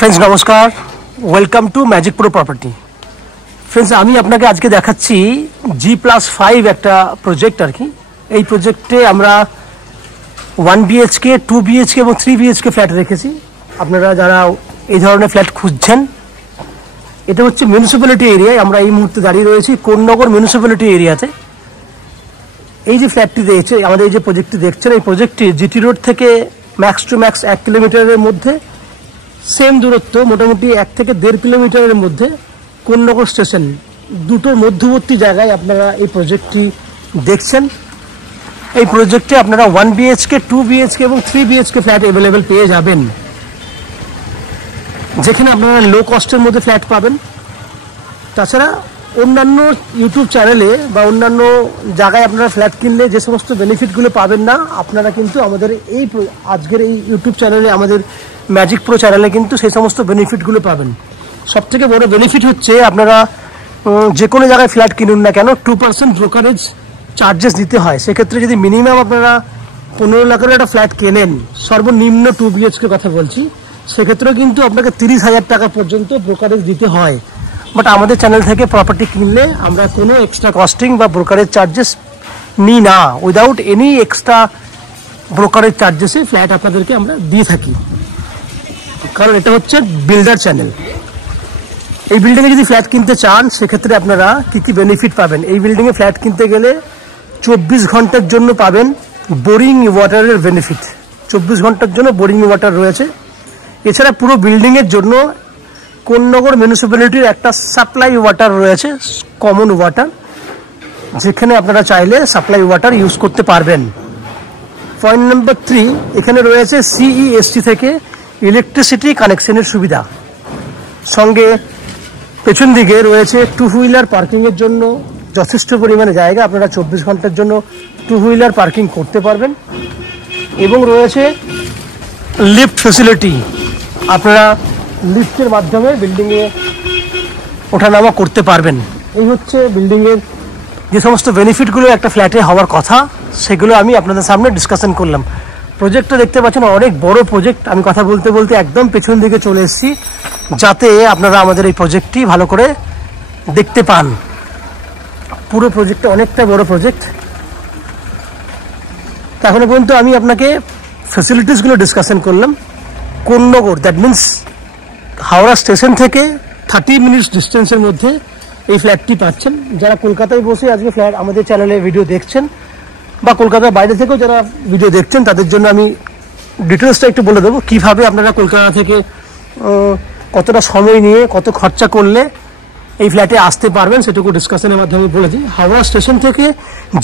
Friends नमस्कार, welcome to Magic Pro Property. Friends আমি আপনাকে আজকে দেখাচ্ছি G+5 একটা প্রজেক্ট আর কি। এই প্রজেক্টে আমরা 1 BHK 2 BHK এবং 3 BHK ফ্ল্যাট রেখেছি। আপনারা যারা এই ধরনের ফ্ল্যাট খুঁজছেন, এটা হচ্ছে মিউনিসিপ্যালিটি এরিয়ায়। আমরা এই মুহূর্তে দাঁড়িয়ে রয়েছি কোন্নগর মিউনিসিপ্যালিটি এরিয়াতে। এই যে ফ্ল্যাটটি দেখছে, আমাদের এই যে প্রজেক্টটি দেখছেন, এই প্রজেক্টটি জিটি রোড থেকে ম্যাক্স টু ম্যাক্স 1 কিলোমিটারের মধ্যে, সেম দূরত্ব মোটামুটি 1 থেকে 1.5 কিলোমিটারের মধ্যে কোন্নগর স্টেশন, দুটোর মধ্যবর্তী জায়গায় আপনারা এই প্রজেক্টটি দেখছেন। এই প্রজেক্টে আপনারা 1 BHK 2 BHK এবং 3 BHK ফ্ল্যাট অ্যাভেলেবেল পেয়ে যাবেন, যেখানে আপনারা লো কস্টের মধ্যে ফ্ল্যাট পাবেন। তাছাড়া অন্যান্য ইউটিউব চ্যানেলে বা অন্যান্য জায়গায় আপনারা ফ্ল্যাট কিনলে যে সমস্ত বেনিফিটগুলো পাবেন না, আপনারা কিন্তু আমাদের এই আজকের এই ইউটিউব চ্যানেলে, আমাদের ম্যাজিক প্রো চ্যানেলে কিন্তু সেই সমস্ত বেনিফিটগুলো পাবেন। সবথেকে বড় বেনিফিট হচ্ছে আপনারা যে কোনো জায়গায় ফ্ল্যাট কিনুন না কেন 2% ব্রোকারেজ চার্জেস দিতে হয়। সেক্ষেত্রে যদি মিনিমাম আপনারা 15 লাখের একটা ফ্ল্যাট কেনেন, সর্বনিম্ন 2 BHK কথা বলছি, সেক্ষেত্রেও কিন্তু আপনাকে 30,000 টাকা পর্যন্ত ব্রোকারেজ দিতে হয়। বাট আমাদের চ্যানেল থেকে প্রপার্টি কিনলে আমরা কোনো এক্সট্রা কস্টিং বা ব্রোকারেজ চার্জেস নিই না। উইদাউট এনি এক্সট্রা ব্রোকারেজ চার্জেসে ফ্ল্যাট আপনাদেরকে আমরা দিয়ে থাকি, কারণ এটা হচ্ছে বিল্ডার চ্যানেল। এই বিল্ডিংয়ে যদি ফ্ল্যাট কিনতে চান, সেক্ষেত্রে আপনারা কী কী বেনিফিট পাবেন? এই বিল্ডিংয়ে ফ্ল্যাট কিনতে গেলে 24 ঘন্টার জন্য পাবেন বোরিং ওয়াটারের বেনিফিট। 24 ঘন্টার জন্য বোরিং ওয়াটার রয়েছে। এছাড়া পুরো বিল্ডিংয়ের জন্য কোন্নগর মিউনিসিপ্যালিটির একটা সাপ্লাই ওয়াটার রয়েছে, কমন ওয়াটার, যেখানে আপনারা চাইলে সাপ্লাই ওয়াটার ইউজ করতে পারবেন। পয়েন্ট নাম্বার 3, এখানে রয়েছে CEST থেকে ইলেকট্রিসিটি কানেকশনের সুবিধা। সঙ্গে পেছন দিকে রয়েছে 2 হুইলার পার্কিংয়ের জন্য যথেষ্ট পরিমাণে জায়গা, আপনারা 24 ঘন্টার জন্য 2 হুইলার পার্কিং করতে পারবেন। এবং রয়েছে লিফট ফেসিলিটি, আপনারা লিফটের মাধ্যমে বিল্ডিংয়ে ওঠানামা করতে পারবেন। এই হচ্ছে বিল্ডিংয়ের যে সমস্ত বেনিফিটগুলো একটা ফ্ল্যাটে হওয়ার কথা, সেগুলো আমি আপনাদের সামনে ডিসকাশন করলাম। প্রজেক্টটা দেখতে পাচ্ছেন, অনেক বড় প্রজেক্ট। আমি কথা বলতে বলতে একদম পেছন দিকে চলে এসেছি, যাতে আপনারা আমাদের এই প্রজেক্টটি ভালো করে দেখতে পান। পুরো প্রজেক্টটা অনেকটা বড় প্রজেক্ট। এখনো পর্যন্ত আমি আপনাকে ফ্যাসিলিটিসগুলো ডিসকাশন করলাম। Konnagar, that means Howrah station থেকে 30 মিনিটস ডিস্টেন্সের মধ্যে এই ফ্ল্যাটটি পাচ্ছেন। যারা কলকাতায় বসে আজকে ফ্ল্যাট আমাদের চ্যানেলে ভিডিও দেখছেন, বা কলকাতার বাইরে থেকেও যারা ভিডিও দেখছেন, তাদের জন্য আমি ডিটেলসটা একটু বলে দেবো, কীভাবে আপনারা কলকাতা থেকে কতটা সময় নিয়ে কত খরচা করলে এই ফ্ল্যাটে আসতে পারবেন, সেটুকু ডিসকাশনের মাধ্যমে বলে দিই। হাওড়া স্টেশন থেকে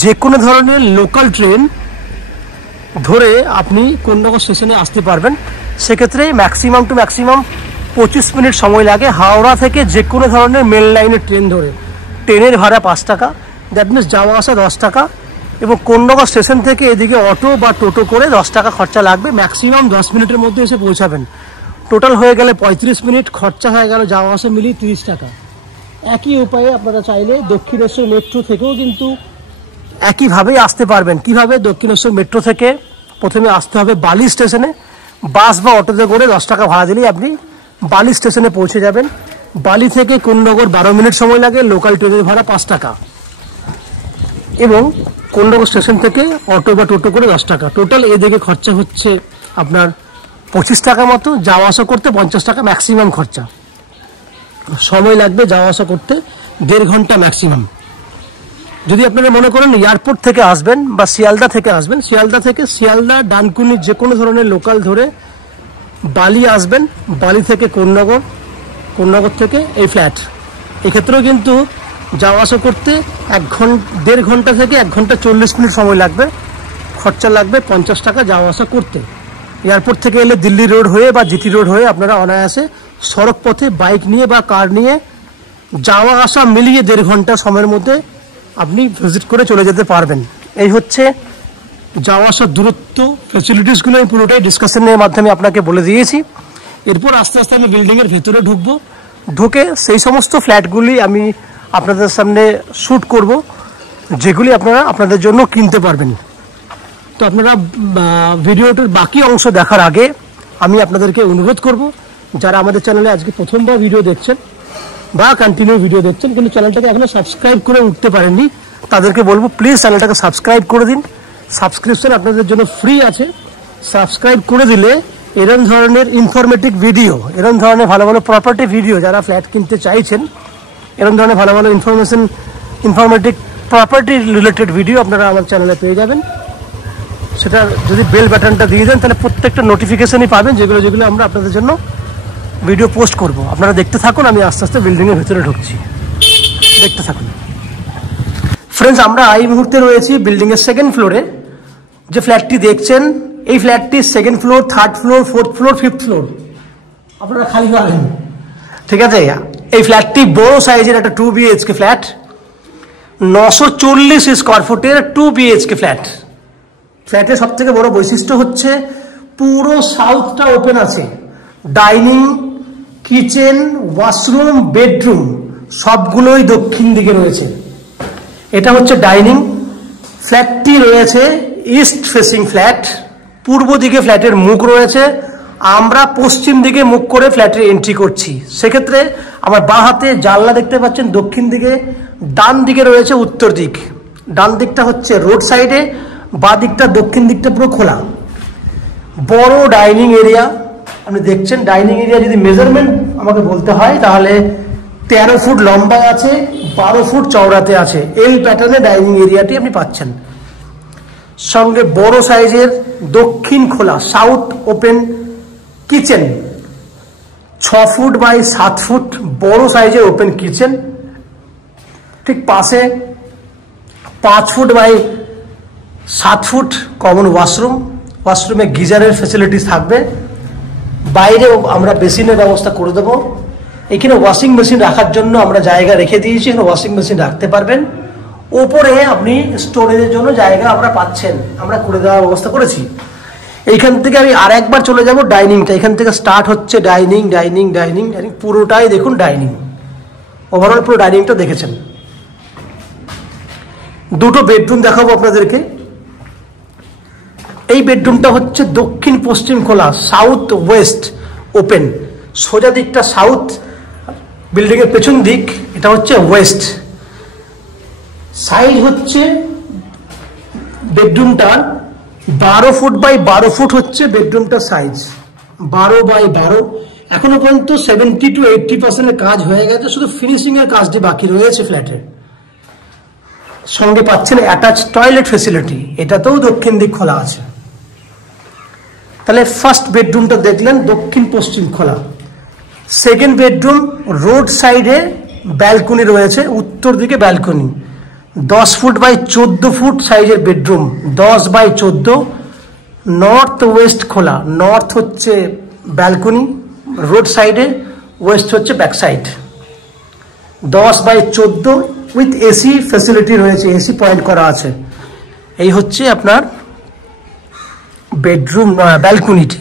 যে কোনো ধরনের লোকাল ট্রেন ধরে আপনি কোন্নগর স্টেশনে আসতে পারবেন। সেক্ষেত্রে ম্যাক্সিমাম টু ম্যাক্সিমাম 25 মিনিট সময় লাগে। হাওড়া থেকে যে কোনো ধরনের মেল লাইনের ট্রেন ধরে, ট্রেনের ভাড়া 5 টাকা, দ্যাট মিনস যাওয়া আসা 10 টাকা, এবং কোন্নগর স্টেশন থেকে এদিকে অটো বা টোটো করে 10 টাকা খরচা লাগবে। ম্যাক্সিমাম 10 মিনিটের মধ্যে এসে পৌঁছাবেন। টোটাল হয়ে গেলে 35 মিনিট, খরচা হয়ে গেল যাওয়া আসা মিলিয়ে 30 টাকা। একই উপায়ে আপনারা চাইলে দক্ষিণেশ্বর মেট্রো থেকেও কিন্তু একইভাবেই আসতে পারবেন। কিভাবে? দক্ষিণেশ্বর মেট্রো থেকে প্রথমে আসতে হবে বালি স্টেশনে, বাস বা অটোতে করে 10 টাকা ভাড়া দিলেই আপনি বালি স্টেশনে পৌঁছে যাবেন। বালি থেকে কোন্নগর 12 মিনিট সময় লাগে, লোকাল ট্রেনের ভাড়া 5 টাকা, এবং কোন্নগর স্টেশন থেকে অটো বা টোটো করে 10 টাকা। টোটাল এদিকে খরচা হচ্ছে আপনার 25 টাকা মতো, যাওয়া আসা করতে 50 টাকা ম্যাক্সিমাম খরচা। সময় লাগবে যাওয়া আসা করতে 1.5 ঘন্টা ম্যাক্সিমাম। যদি আপনারা মনে করেন এয়ারপোর্ট থেকে আসবেন বা শিয়ালদা থেকে আসবেন, শিয়ালদা ডানকুনি যে কোনো ধরনের লোকাল ধরে বালি আসবেন, বালি থেকে কোন্নগর, কোন্নগর থেকে এই ফ্ল্যাট। এক্ষেত্রেও কিন্তু যাওয়া আসা করতে 1.5 ঘন্টা থেকে 1 ঘন্টা 40 মিনিট সময় লাগবে, খরচা লাগবে 50 টাকা যাওয়া আসা করতে। এয়ারপোর্ট থেকে এলে দিল্লি রোড হয়ে বা জিটি রোড হয়ে আপনারা অনায়াসে সড়ক পথে বাইক নিয়ে বা কার নিয়ে যাওয়া আসা মিলিয়ে 1.5 ঘন্টা সময়ের মধ্যে আপনি ভিজিট করে চলে যেতে পারবেন। এই হচ্ছে যাওয়া আসার দূরত্ব, ফ্যাসিলিটিসগুলো আমি পুরোটাই ডিসকাশনের মাধ্যমে আপনাকে বলে দিয়েছি। এরপর আস্তে আস্তে আমি বিল্ডিংয়ের ভেতরে ঢুকবো, ঢুকে সেই সমস্ত ফ্ল্যাটগুলি আমি আপনাদের সামনে শ্যুট করব, যেগুলি আপনারা আপনাদের জন্য কিনতে পারবেন। তো আপনারা ভিডিওটির বাকি অংশ দেখার আগে আমি আপনাদেরকে অনুরোধ করব যারা আমাদের চ্যানেলে আজকে প্রথমবার ভিডিও দেখছেন বা কন্টিনিউ ভিডিও দেখছেন কিন্তু চ্যানেলটাকে এখনো সাবস্ক্রাইব করে উঠতে পারেননি, তাদেরকে বলবো প্লিজ চ্যানেলটাকে সাবস্ক্রাইব করে দিন। সাবস্ক্রিপশন আপনাদের জন্য ফ্রি আছে। সাবস্ক্রাইব করে দিলে এরকম ধরনের ইনফরমেটিভ ভিডিও, এরকম ধরনের ভালো ভালো প্রপার্টি ভিডিও, যারা ফ্ল্যাট কিনতে চাইছেন এরকম ধরনের ভালো ভালো ইনফরমেটিভ প্রপার্টি রিলেটেড ভিডিও আপনারা আমার চ্যানেলে পেয়ে যাবেন। সেটা যদি বেল বাটনটা দিয়ে দেন তাহলে প্রত্যেকটা নোটিফিকেশনই পাবেন, যেগুলো আমরা আপনাদের জন্য ভিডিও পোস্ট করব। আপনারা দেখতে থাকুন, আমি আস্তে আস্তে বিল্ডিংয়ের ভিতরে ঢুকছি, দেখতে থাকুন। ফ্রেন্ডস, আমরা এই মুহূর্তে রয়েছি বিল্ডিংয়ের সেকেন্ড ফ্লোরে। যে ফ্ল্যাটটি দেখছেন এই ফ্ল্যাটটি second floor, third floor, fourth floor, fifth floor আপনারা খালি পাবেন, ঠিক আছে। এই ফ্ল্যাটটি বড় সাইজের একটা 2 BHK ফ্ল্যাট, 940 স্কোয়ার ফুটের 2 BHK ফ্ল্যাট। ফ্ল্যাটের সব থেকে বড় বৈশিষ্ট্য হচ্ছে পুরো সাউথটা ওপেন আছে। ডাইনিং, কিচেন, ওয়াশরুম, বেডরুম সবগুলোই দক্ষিণ দিকে রয়েছে। এটা হচ্ছে ডাইনিং। ফ্ল্যাটটি রয়েছে ইস্ট ফেসিং ফ্ল্যাট, পূর্ব দিকে ফ্ল্যাটের মুখ রয়েছে। আমরা পশ্চিম দিকে মুখ করে ফ্ল্যাটের এন্ট্রি করছি। সেক্ষেত্রে আমার বাঁ হাতে জানলা দেখতে পাচ্ছেন দক্ষিণ দিকে, ডান দিকে রয়েছে উত্তর দিক। ডান দিকটা হচ্ছে রোড সাইডে, বাঁ দিকটা দক্ষিণ দিকটা পুরো খোলা। বড় ডাইনিং এরিয়া আপনি দেখছেন। ডাইনিং এরিয়া যদি মেজারমেন্ট আমাকে বলতে হয় তাহলে 13 ফুট লম্বায় আছে, 12 ফুট চওড়াতে আছে। এল প্যাটার্নে ডাইনিং এরিয়াটি আপনি পাচ্ছেন। সঙ্গে বড় সাইজের দক্ষিণ খোলা south open kitchen, 6 foot by 7 foot বড় সাইজের ওপেন কিচেন। ঠিক পাশে 5 foot by 7 foot common washroom. ওয়াশরুমে গিজারের ফ্যাসিলিটিস থাকবে। বাইরে আমরা বেসিনের ব্যবস্থা করে দেবো। এখানে ওয়াশিং মেশিন রাখার জন্য আমরা জায়গা রেখে দিয়েছি, এখানে ওয়াশিং মেশিন রাখতে পারবেন। ওপরে আপনি স্টোরেজের জন্য জায়গা আমরা পাচ্ছেন, আমরা করে দেওয়ার ব্যবস্থা করেছি। এইখান থেকে আমি আর একবার চলে যাব ডাইনিংটা। এখান থেকে স্টার্ট হচ্ছে ডাইনিং, ডাইনিং, ডাইনিং, ডাইনিং, পুরোটাই দেখুন ডাইনিং। ওভারঅল পুরো ডাইনিংটা দেখেছেন। দুটো বেডরুম দেখাবো আপনাদেরকে। এই বেডরুমটা হচ্ছে দক্ষিণ পশ্চিম খোলা, সাউথ ওয়েস্ট ওপেন। সোজা দিকটা সাউথ, বিল্ডিং এর পেছন দিক এটা হচ্ছে ওয়েস্ট। সাইজ হচ্ছে বেডরুমটার 12 ফুট বাই 12 ফুট হচ্ছে বেডরুমটার সাইজ, 12 বাই 12। এখনো পর্যন্ত 70 to 80% কাজ হয়ে গেছে, শুধু ফিনিশিং এর কাজটি বাকি রয়েছে ফ্ল্যাটের। সঙ্গে পাচ্ছেন অ্যাটাচ টয়লেট ফেসিলিটি, এটাতেও দক্ষিণ দিক খোলা আছে। তাহলে ফার্স্ট বেডরুমটা দেখলেন দক্ষিণ পশ্চিম খোলা। সেকেন্ড বেডরুম রোড সাইডে ব্যালকনি রয়েছে, উত্তর দিকে ব্যালকনি, 10 ফুট বাই 14 ফুট সাইজের বেডরুম, 10 বাই 14। নর্থ ওয়েস্ট খোলা, নর্থ হচ্ছে ব্যালকনি রোড সাইডে, ওয়েস্ট হচ্ছে back side. 10 by 14 with AC facility রয়েছে, এসি পয়েন্ট করা আছে। এই হচ্ছে আপনার বেডরুম ব্যালকনিটি,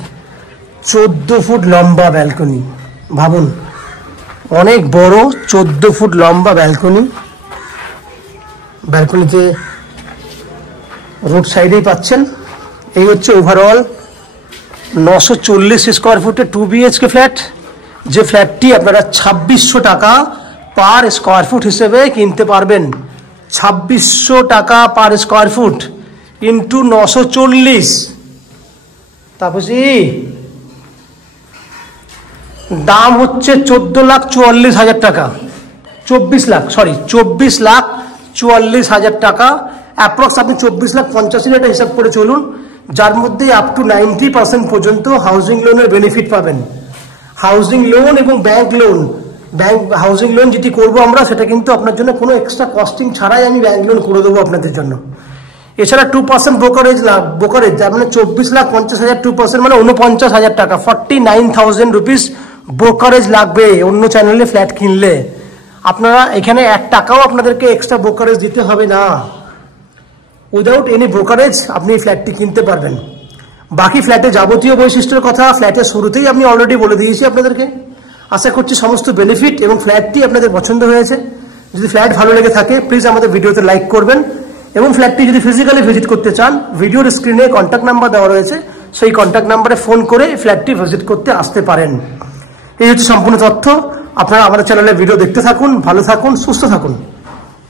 14 ফুট লম্বা ব্যালকনি। ভাবুন অনেক বড় 14 ফুট লম্বা ব্যালকনি। ব্যালকনিতে রোড সাইডেই পাচ্ছেন। এই হচ্ছে ওভারঅল 940 স্কোয়ার ফুটের 2 BHK ফ্ল্যাট। যে ফ্ল্যাটটি আপনারা 2600 টাকা পার স্কোয়ার ফুট হিসেবে কিনতে পারবেন। 2600 টাকা পার স্কোয়ার ফুট ইন্টু 940, তারপর দাম হচ্ছে 14,44,000 টাকা, 24,44,000 টাকা অ্যাপ্রক্স। আপনি 24,85,000 এটা হিসাব করে চলুন, যার মধ্যে আপ টু 90% পর্যন্ত হাউজিং লোনের বেনিফিট পাবেন। হাউজিং লোন এবং ব্যাংক লোন, হাউজিং লোন যেটি করবো আমরা সেটা কিন্তু আপনার জন্য কোনো এক্সট্রা কস্টিং ছাড়াই আমি ব্যাংক লোন করে দেবো আপনাদের জন্য। এছাড়া 2% ব্রোকারেজ যার মানে 24,50,000, 2% মানে 49,000 টাকা, 49,000 রুপিস ব্রোকারেজ লাগবে অন্য চ্যানেলে ফ্ল্যাট কিনলে। আপনারা এখানে 1 টাকাও আপনাদেরকে এক্সট্রা ব্রোকারেজ দিতে হবে না। উইদাউট এনি ব্রোকারেজ আপনি ফ্ল্যাটটি কিনতে পারবেন। বাকি ফ্ল্যাটের যাবতীয় বৈশিষ্ট্যের কথা ফ্ল্যাটের শুরুতেই আমি অলরেডি বলে দিয়েছি আপনাদেরকে। আশা করছি সমস্ত বেনিফিট এবং ফ্ল্যাটটি আপনাদের পছন্দ হয়েছে। যদি ফ্ল্যাট ভালো লেগে থাকে প্লিজ আমাদের ভিডিওতে লাইক করবেন, এবং ফ্ল্যাটটি যদি ফিজিক্যালি ভিজিট করতে চান ভিডিওর স্ক্রিনে কন্ট্যাক্ট নাম্বার দেওয়া রয়েছে, সেই কন্ট্যাক্ট নাম্বারে ফোন করে ফ্ল্যাটটি ভিজিট করতে আসতে পারেন। এই হচ্ছে সম্পূর্ণ তথ্য। আপনারা আমাদের চ্যানেলে ভিডিও দেখতে থাকুন, ভালো থাকুন, সুস্থ থাকুন।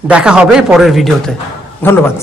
দেখা হবে পরের ভিডিওতে। ধন্যবাদ।